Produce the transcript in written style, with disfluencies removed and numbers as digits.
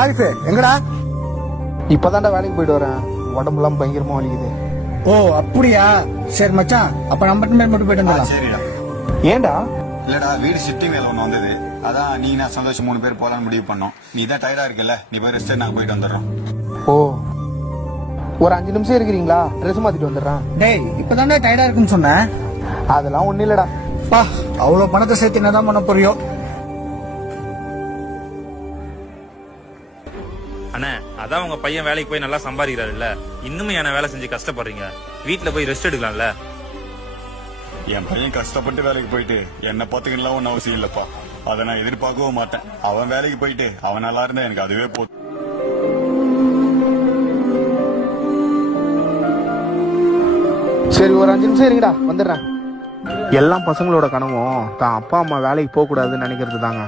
ஆரிஃபு எங்கடா? இப்பதான்டா வேலைக்கு போயிட்டு வரேன். உடம்புலாம் பயங்கரமா வலிக்குது. ஓ அப்படியா? சரி மச்சான், அப்ப நம்ம மட்டும் போயிட்டு வந்துடலாம். சரிடா. ஏன்டா? இல்லடா, வீடு ஷிஃப்டிங் வேலை ஒண்ணு வந்தது. அதான் நீ நான் சந்தோஷம் 3 பேர் போலான்னு முடிவு பண்ணோம். நீ தான் டயர்டா இருக்கல, நீ போய் ரெஸ்ட், நாங்க போயிட்டு வந்துடுறோம். ஓ, ஒரு 5 நிமிஷம் இருக்கிறீங்களா? ட்ரெஸ் மாத்திட்டு வந்துடுறேன். டேய், இப்பதான்டா டயர்டா இருக்குன்னு சொன்னேன். அதெல்லாம் ஒண்ணு இல்லடா. பா, அவ்வளவு பணத்தை சேர்த்து என்னதான் பண்ண போறியோ? அண்ணே, அதான் உங்க பையன் வேலைக்கு போய் நல்லா சம்பாதிக்கிறாருல்ல, இன்னுமே என்ன வேலை செஞ்சு கஷ்டப்படுறீங்க? வீட்டுல போய் ரெஸ்ட் எடுக்கலாம்ல. என் பையன் கஷ்டப்பட்டு வேலைக்கு போயிட்டு என்ன பாத்துக்கலாம் ஒன்னும் அவசியம் இல்லப்பா. அதை நான் எதிர்பார்க்கவும் மாட்டேன். அவன் வேலைக்கு போயிட்டு அவன் நல்லா இருந்தா எனக்கு அதுவே போதும். சரி, ஒரு 5 நிமிஷம் இருங்கடா, வந்துடுறேன். எல்லாம் பசங்களோட கனவும் தான் அப்பா அம்மா வேலைக்கு போக கூடாதுன்னு நினைக்கிறது தாங்க.